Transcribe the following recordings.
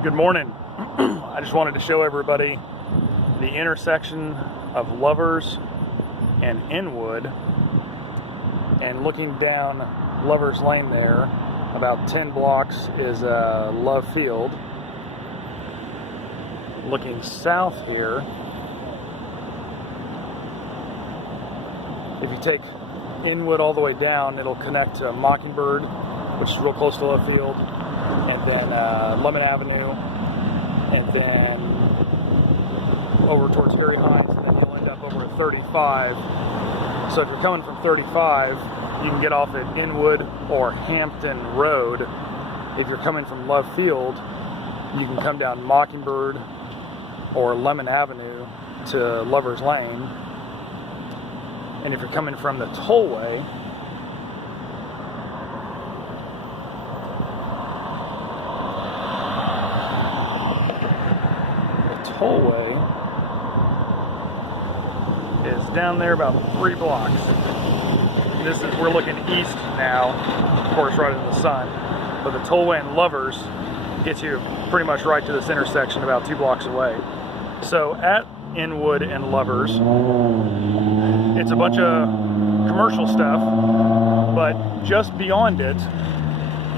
Good morning. I just wanted to show everybody the intersection of Lovers and Inwood, and looking down Lovers Lane there, about 10 blocks is Love Field. Looking south here, if you take Inwood all the way down, it'll connect to Mockingbird, which is real close to Love Field, and then Lemon Avenue, and then over towards Harry Hines, and then you'll end up over at 35. So if you're coming from 35, you can get off at Inwood or Hampton Road. If you're coming from Love Field, you can come down Mockingbird or Lemon Avenue to Lovers Lane. And if you're coming from the tollway, is down there about 3 blocks. We're looking east now, of course, right in the sun. But the tollway and Lovers gets you pretty much right to this intersection about 2 blocks away. So at Inwood and Lovers, it's a bunch of commercial stuff, but just beyond it,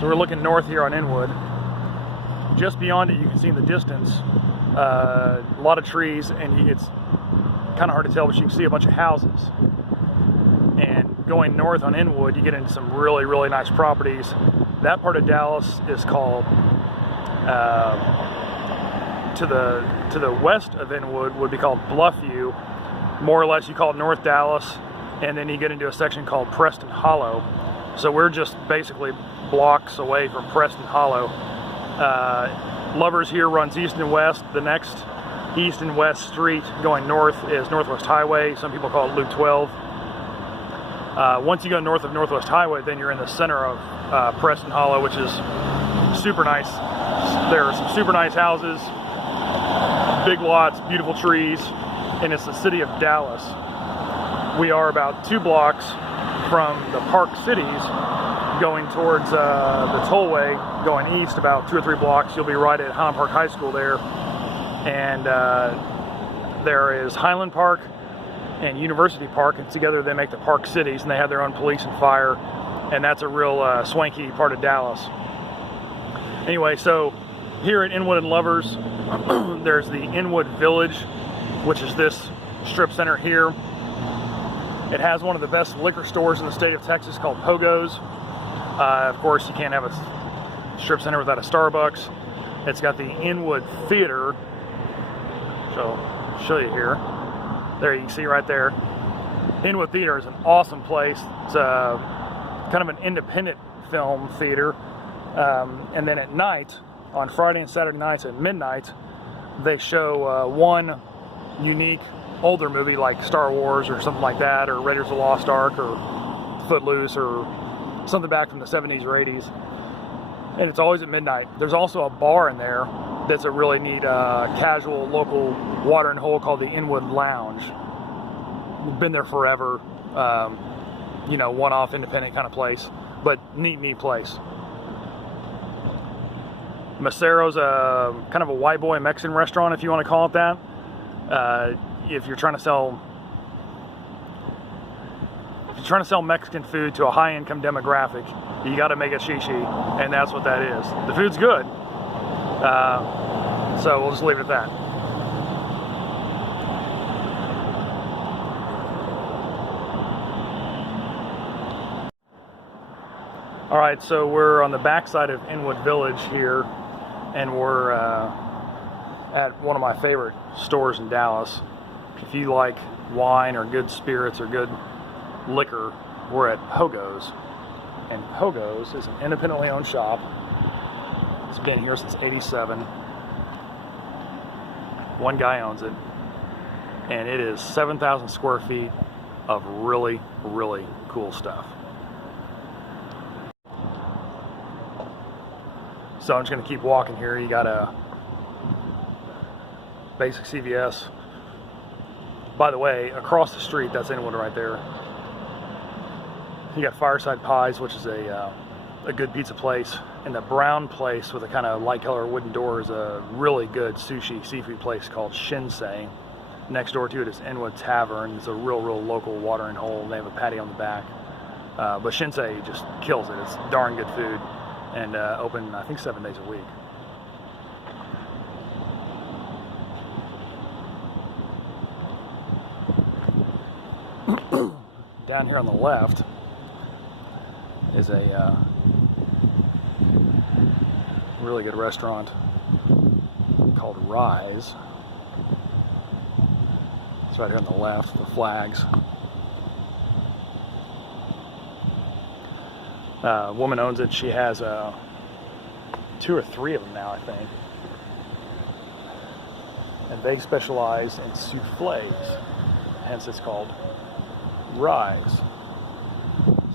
so we're looking north here on Inwood, just beyond it you can see in the distance a lot of trees, and it's kind of hard to tell, but you can see a bunch of houses. And going north on Inwood, you get into some really, really nice properties. That part of Dallas is called, to the west of Inwood would be called Bluffview. More or less you call it North Dallas, and then you get into a section called Preston Hollow. So we're just basically blocks away from Preston Hollow. Lovers here runs east and west. The next east and west street going north is Northwest Highway. Some people call it Loop 12. Once you go north of Northwest Highway, then you're in the center of Preston Hollow, which is super nice. There are some super nice houses, big lots, beautiful trees, and it's the city of Dallas. We are about 2 blocks from the Park Cities, going towards the tollway, going east about 2 or 3 blocks. You'll be right at Highland Park High School there. And there is Highland Park and University Park, and together they make the Park Cities, and they have their own police and fire, and that's a real swanky part of Dallas. Anyway, so here at Inwood and Lovers, there's the Inwood Village, which is this strip center here. It has one of the best liquor stores in the state of Texas called Pogo's. Of course, you can't have a strip center without a Starbucks. It's got the Inwood Theater. So I'll show you here. There you can see right there. Inwood Theater is an awesome place. It's kind of an independent film theater. And then at night, on Friday and Saturday nights at midnight, they show one unique older movie like Star Wars or something like that, or Raiders of the Lost Ark, or Footloose, or something back from the 70s or 80s. And it's always at midnight. There's also a bar in there that's a really neat casual local watering hole called the Inwood Lounge. We've been there forever. You know, one-off independent kind of place, but neat place. Macero's a kind of a white boy Mexican restaurant, if you want to call it that. If you're trying to sell Mexican food to a high-income demographic, you got to make it shishi, and that's what that is. The food's good, so we'll just leave it at that. All right, so we're on the backside of Inwood Village here, and we're at one of my favorite stores in Dallas. If you like wine or good spirits or good liquor, we're at Pogo's. And Pogo's is an independently owned shop. It's been here since '87. One guy owns it, and it is 7,000 square feet of really, really cool stuff. So I'm just going to keep walking here. You got a basic CVS. By the way, across the street, that's Inwood right there. You got Fireside Pies, which is a a good pizza place, and the brown place with a kind of light color wooden door is a really good sushi seafood place called Shinsei. Next door to it is Inwood Tavern. It's a real local watering hole. They have a patio on the back. But Shinsei just kills it. It's darn good food, and open, I think, 7 days a week. Down here on the left is a really good restaurant called Rise. It's right here on the left, the flags. A woman owns it. She has 2 or 3 of them now, I think. And they specialize in soufflés, hence it's called Rise.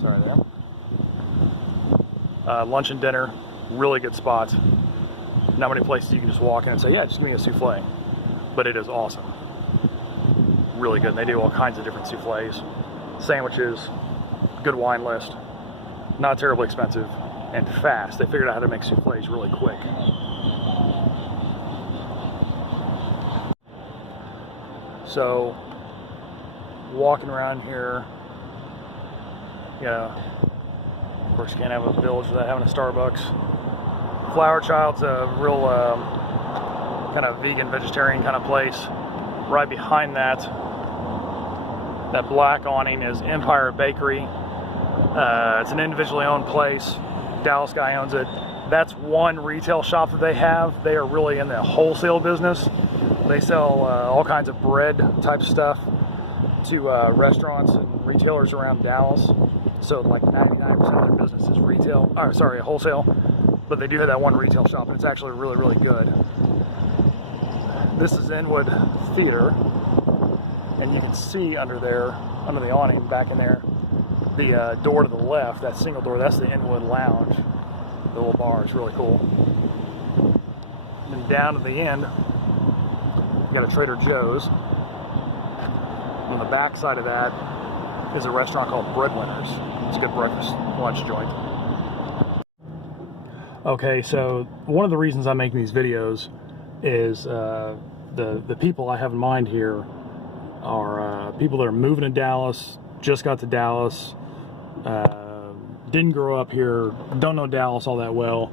Sorry there. Lunch and dinner, really good spot. Not many places you can just walk in and say, yeah, just give me a soufflé. But it is awesome. Really good. And they do all kinds of different soufflés, sandwiches, good wine list, not terribly expensive, and fast. They figured out how to make soufflés really quick. So, walking around here, of course you can't have a village without having a Starbucks. Flower Child's a real kind of vegan, vegetarian kind of place. Right behind that black awning is Empire Bakery. It's an individually owned place. Dallas guy owns it. That's one retail shop that they have. They are really in the wholesale business. They sell all kinds of bread type stuff to restaurants and retailers around Dallas. So like 99% of their business is retail. Wholesale. But they do have that one retail shop, and it's actually really good. This is Inwood Theater, and you can see under there, under the awning back in there, the door to the left, that single door, that's the Inwood Lounge. The little bar is really cool. And then down to the end, you got a Trader Joe's. On the back side of that is a restaurant called Breadwinners. It's a good breakfast lunch joint. Okay, so one of the reasons I'm making these videos is the people I have in mind here are people that are moving to Dallas, just got to Dallas, didn't grow up here, don't know Dallas all that well,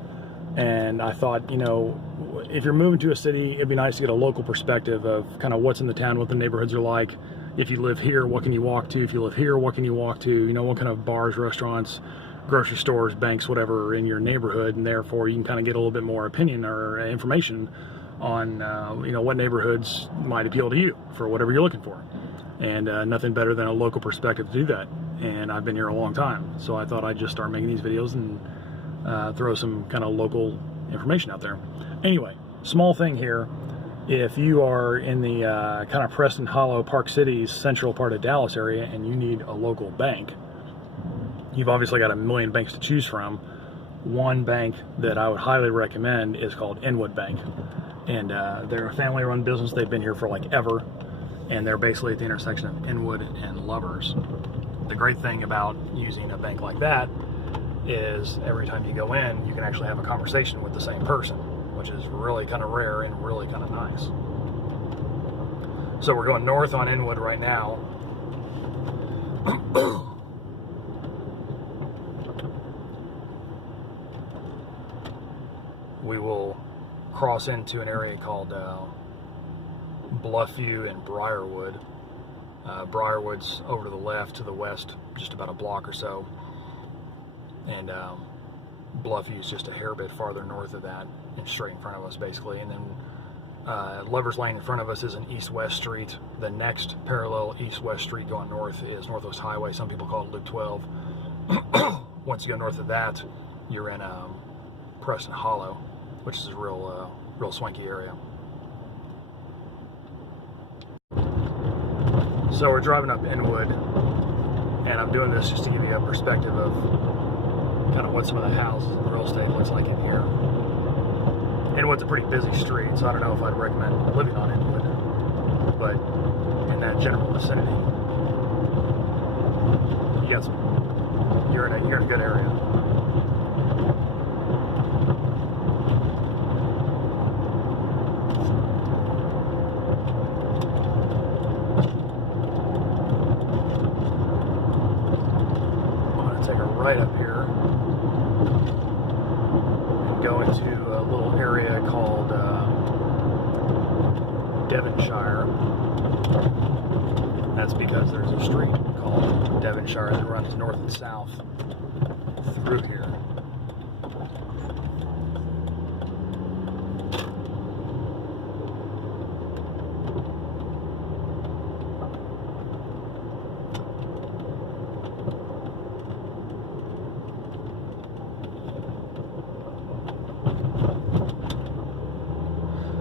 and I thought, if you're moving to a city, it'd be nice to get a local perspective of kind of what's in the town, what the neighborhoods are like. If you live here, what can you walk to? If you live here, what can you walk to? What kind of bars, restaurants, grocery stores, banks, whatever are in your neighborhood, and therefore you can kind of get a little bit more opinion or information on what neighborhoods might appeal to you for whatever you're looking for. And nothing better than a local perspective to do that. And I've been here a long time, so I thought I'd just start making these videos and throw some kind of local information out there. Anyway, small thing here. If you are in the kind of Preston Hollow, Park City's central part of Dallas area and you need a local bank, you've obviously got a million banks to choose from. One bank that I would highly recommend is called Inwood Bank. And they're a family-run business. They've been here for like ever. And they're basically at the intersection of Inwood and Lovers. The great thing about using a bank like that is every time you go in, you can actually have a conversation with the same person, which is really kind of rare and really kind of nice. So we're going north on Inwood right now. We will cross into an area called Bluffview and Briarwood. Briarwood's over to the left, to the west, just about a block or so. And Bluffview's just a hair bit farther north of that, and straight in front of us, basically. And then Lover's Lane in front of us is an east-west street. The next parallel east-west street going north is Northwest Highway. Some people call it Loop 12. Once you go north of that, you're in Preston Hollow, which is a real swanky area. So we're driving up Inwood, and I'm doing this just to give you a perspective of kind of what some of the houses and real estate looks like in here. Inwood's a pretty busy street, so I don't know if I'd recommend living on Inwood, but in that general vicinity, you're in a good area. into a little area called Devonshire. That's because there's a street called Devonshire that runs north and south through here.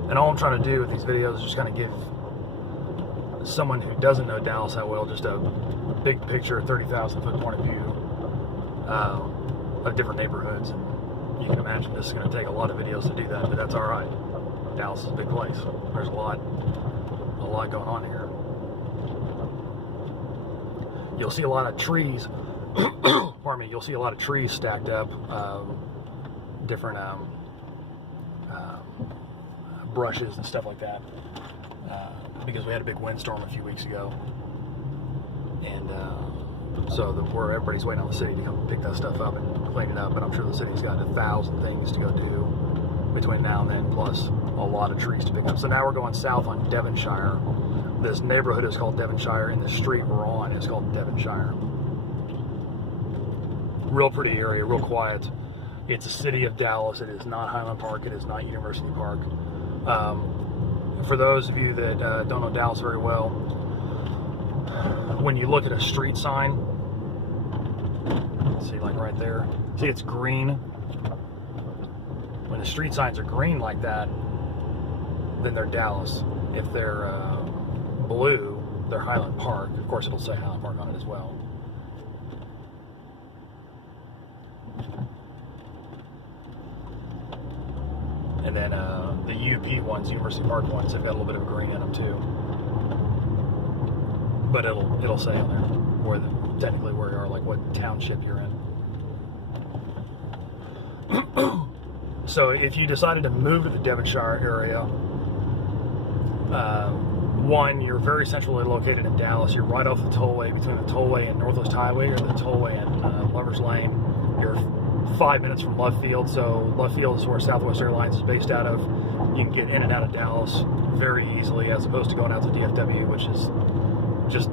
And all I'm trying to do with these videos is just kind of give someone who doesn't know Dallas that well just a big picture, 30,000 foot point of view of different neighborhoods. And you can imagine this is going to take a lot of videos to do that, but that's all right. Dallas is a big place. There's a lot going on here. You'll see a lot of trees. Pardon me. You'll see a lot of trees stacked up, different brushes and stuff like that, because we had a big windstorm a few weeks ago, and so where everybody's waiting on the city to come pick that stuff up and clean it up. But I'm sure the city's got 1,000 things to go do between now and then, plus a lot of trees to pick up. So now we're going south on Devonshire. This neighborhood is called Devonshire, and the street we're on is called Devonshire. Real pretty area, real quiet. It's a city of Dallas. It is not Highland Park. It is not University Park. For those of you that don't know Dallas very well, when you look at a street sign, see, like right there, see, it's green. When the street signs are green like that, then they're Dallas. If they're blue, they're Highland Park. Of course, it'll say Highland Park on it as well. And then the UP ones, University Park ones, have got a little bit of green in them too. But it'll say on there technically where you are, like what township you're in. So if you decided to move to the Devonshire area, one, you're very centrally located in Dallas. You're right off the tollway, between the tollway and Northwest Highway, or the tollway and Lover's Lane. You're 5 minutes from Love Field, so Love Field is where Southwest Airlines is based out of. You can get in and out of Dallas very easily, as opposed to going out to DFW, which is just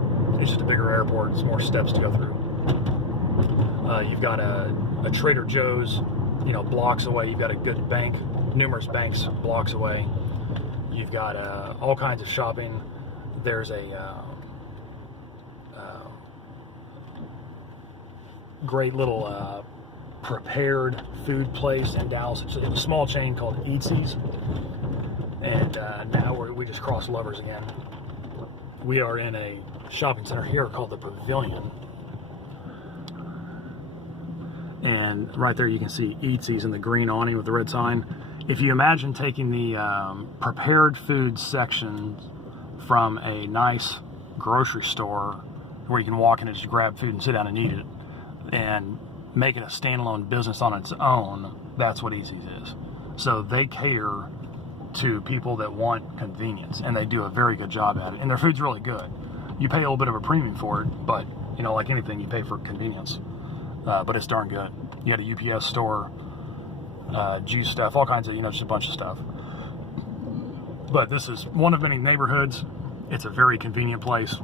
a bigger airport. It's more steps to go through. You've got a Trader Joe's, blocks away. You've got a good bank, numerous banks blocks away. You've got all kinds of shopping. There's a great little prepared food place in Dallas. It's a small chain called Eatsy's, and now we just crossed Lovers again. We are in a shopping center here called the Pavilion, and right there you can see Eatsy's in the green awning with the red sign. If you imagine taking the prepared food section from a nice grocery store where you can walk in and just grab food and sit down and eat it, and make it a standalone business on its own, that's what Eatsy's is. So they cater to people that want convenience, and they do a very good job at it. And their food's really good. You pay a little bit of a premium for it, but like anything, you pay for convenience. But it's darn good. You got a UPS store, juice stuff, all kinds of, just a bunch of stuff. But this is one of many neighborhoods. It's a very convenient place.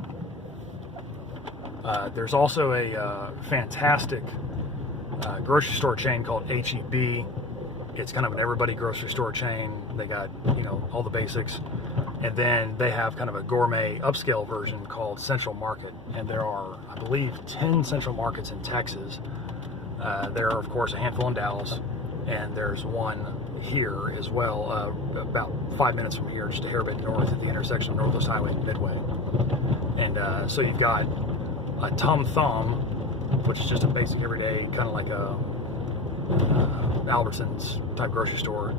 There's also a fantastic grocery store chain called H-E-B. It's kind of an everybody grocery store chain. They got, all the basics. And then they have kind of a gourmet upscale version called Central Market. And there are, I believe, 10 Central Markets in Texas. There are, of course, a handful in Dallas. And there's one here as well, about 5 minutes from here, just a hair bit north at the intersection of Northwest Highway and Midway. And so you've got a Tum Thum, which is just a basic everyday, kind of like a Albertsons type grocery store.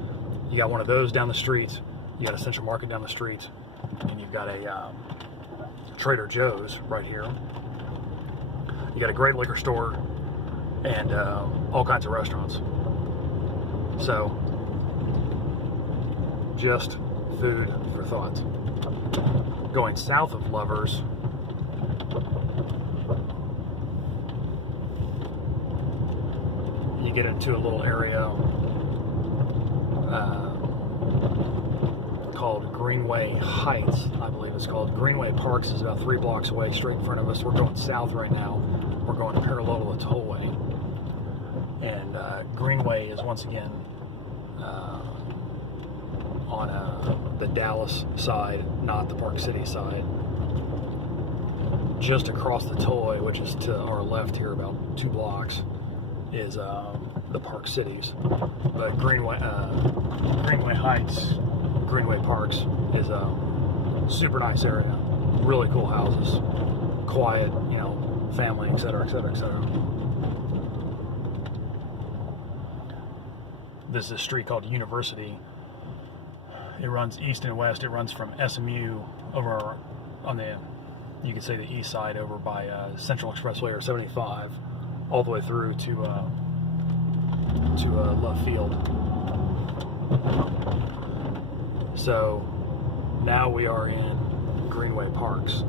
You got one of those down the street. You got a Central Market down the street, and you've got a Trader Joe's right here. You got a great liquor store and all kinds of restaurants. So, just food for thought. Going south of Lovers, you get into a little area called Greenway Heights, I believe it's called. Greenway Parks is about 3 blocks away, straight in front of us. We're going south right now. We're going parallel to the tollway. And Greenway is once again on the Dallas side, not the Park City side. Just across the tollway, which is to our left here, about 2 blocks, is the Park Cities. But Greenway Heights, Greenway Parks is a super nice area. Really cool houses, quiet, you know, family, etc., etc., etc. This is a street called University. It runs east and west. It runs from SMU over on the, you could say, the east side over by Central Expressway or 75, all the way through to Love Field. So now we are in Greenway Parks. A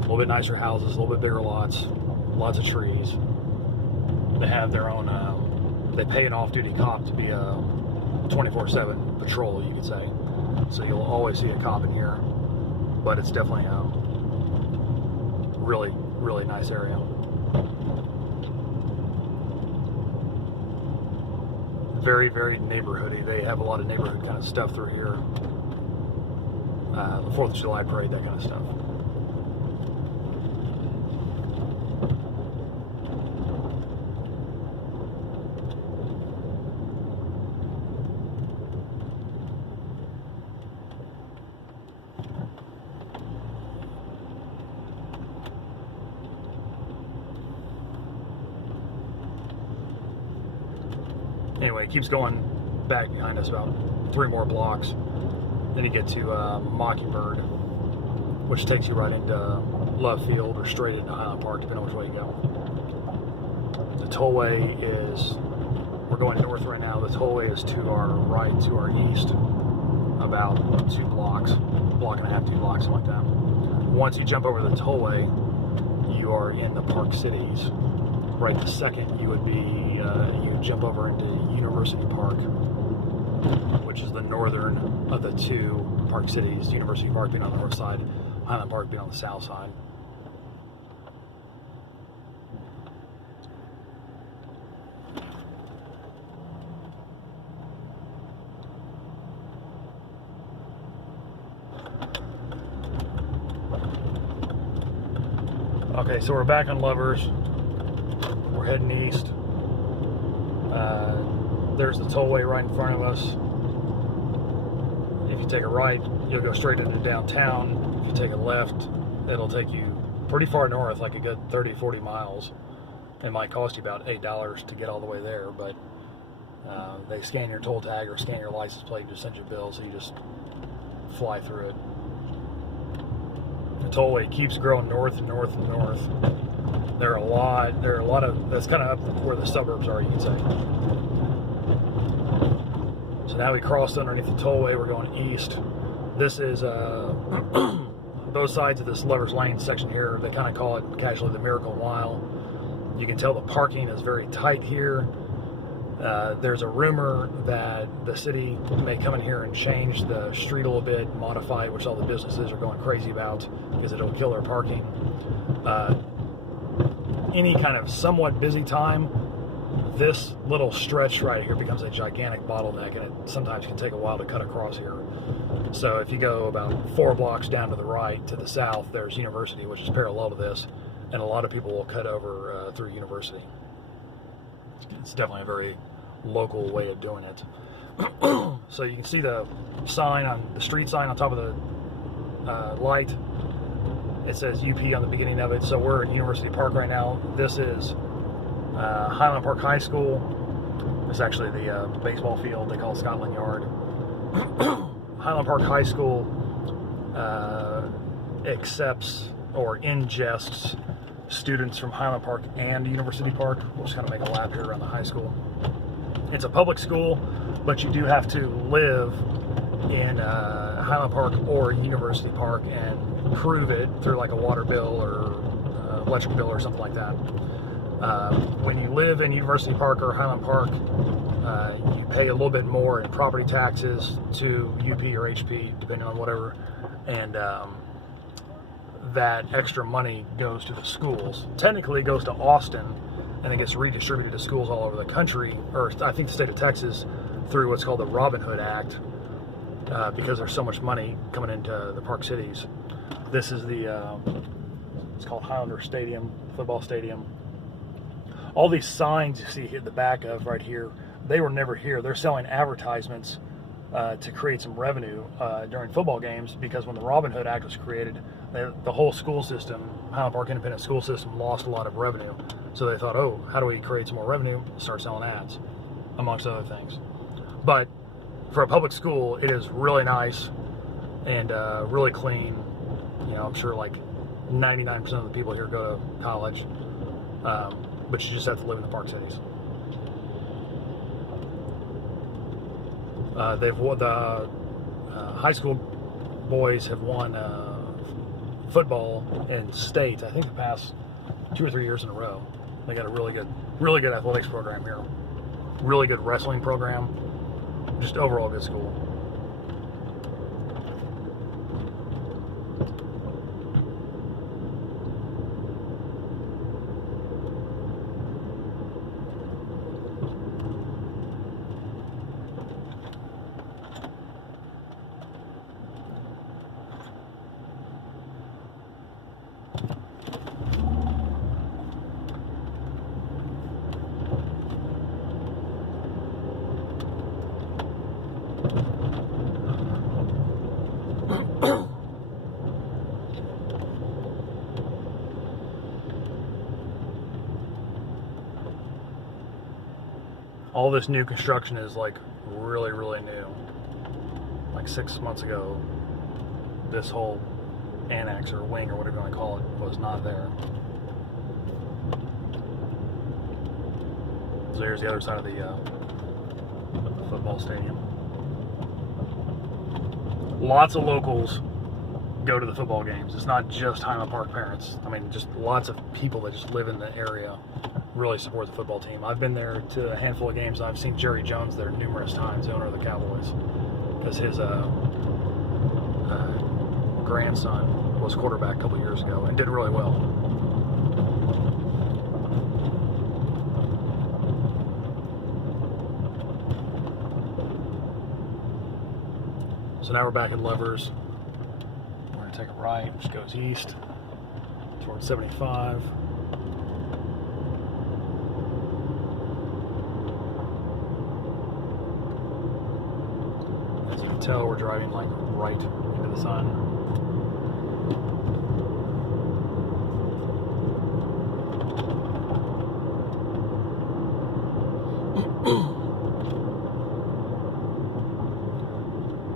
little bit nicer houses, a little bit bigger lots, lots of trees. They have their own, they pay an off-duty cop to be a 24/7 patrol, you could say. So you'll always see a cop in here, but it's definitely a really, really nice area. Very, very neighborhoody. They have a lot of neighborhood kind of stuff through here. The 4th of July parade, that kind of stuff. Anyway, it keeps going back behind us about 3 more blocks. Then you get to Mockingbird, which takes you right into Love Field or straight into Highland Park, depending on which way you go. The tollway is, we're going north right now. The tollway is to our right, to our east, about 2 blocks, block and a half, 2 blocks, something like that. Once you jump over the tollway, you are in the Park Cities. Right the second, you would be, you would jump over into University Park, which is the northern of the 2 Park Cities, University Park being on the north side, Highland Park being on the south side. Okay, so we're back on Lovers. We're heading east. There's the tollway right in front of us. If you take a right, you'll go straight into downtown. If you take a left, it'll take you pretty far north, like a good 30, 40 miles. It might cost you about $8 to get all the way there, but they scan your toll tag or scan your license plate and just send you a bill, so you just fly through it. The tollway keeps growing north and north and north. There are a lot of, that's kind of up where the suburbs are, you can say. So now we crossed underneath the tollway, we're going east. This is both sides of this Lover's Lane section here, they kind of call it casually the Miracle Mile. You can tell the parking is very tight here. There's a rumor that the city may come in here and change the street a little bit, modify it, which all the businesses are going crazy about because it'll kill their parking. Any kind of somewhat busy time, this little stretch right here becomes a gigantic bottleneck, and it sometimes can take a while to cut across here. So if you go about 4 blocks down to the right, to the south, there's University, which is parallel to this, and a lot of people will cut over through University. It's definitely a very local way of doing it. So you can see the sign on the street sign on top of the light. It says UP on the beginning of it. So we're in University Park right now. This is Highland Park High School. It's actually the baseball field they call Scotland Yard. Highland Park High School accepts or ingests students from Highland Park and University Park. We'll just kind of make a lap here around the high school. It's a public school, but you do have to live in Highland Park or University Park and prove it through like a water bill or electric bill or something like that. When you live in University Park or Highland Park, you pay a little bit more in property taxes to UP or HP, depending on whatever, and that extra money goes to the schools. Technically, it goes to Austin, and it gets redistributed to schools all over the country, or I think the state of Texas, through what's called the Robin Hood Act, because there's so much money coming into the park cities. This is it's called Highlander Stadium, football stadium. All these signs you see at the back of right here, they were never here. They're selling advertisements to create some revenue during football games, because when the Robin Hood Act was created, the whole school system, Highland Park Independent School System, lost a lot of revenue. So they thought, oh, how do we create some more revenue? Start selling ads, amongst other things. But for a public school, it is really nice and really clean. You know, I'm sure like 99% of the people here go to college, but you just have to live in the park cities. The high school boys have won football in state, I think, the past 2 or 3 years in a row. They got a really good athletics program here, really good wrestling program, just overall good school. All this new construction is like really new. Like 6 months ago, this whole annex or wing or whatever you want to call it was not there. So here's the other side of the football stadium. Lots of locals go to the football games. It's not just Highland Park parents. I mean, just lots of people that just live in the area really support the football team. I've been there to a handful of games. I've seen Jerry Jones there numerous times, the owner of the Cowboys, because his grandson was quarterback a couple years ago and did really well. So now we're back in Lovers. We're going to take a right, which goes east towards 75. As you can tell, we're driving like right into the sun.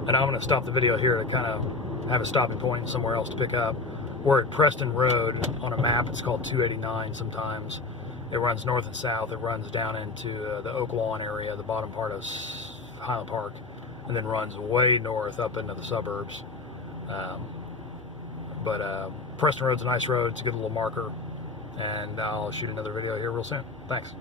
And I'm going to stop the video here to kind of have a stopping point somewhere else to pick up. We're at Preston Road. On a map, it's called 289 sometimes. It runs north and south. It runs down into the Oak Lawn area, the bottom part of Highland Park, and then runs way north up into the suburbs. But Preston Road's a nice road. It's a good little marker. And I'll shoot another video here real soon. Thanks.